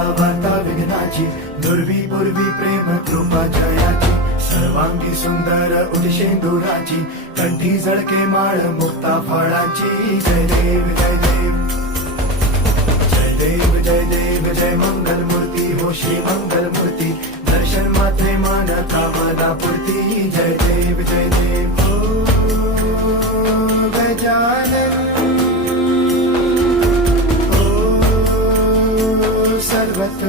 आता वार्ता विघ्नाची, दुर्वी पूर्वी प्रेम कृपा जयाची, सर्वांगी सुंदर उदिशेंदुराची, कंठी झळके माळ मुक्ता फळाची. जय देव जय देव जय देव जय देव जय मंगल मूर्ती हो श्री मंगल मूर्ती, दर्शन मात्रे मानता मना पुरती. जय देव जय देव हो गजानन सर्वत्र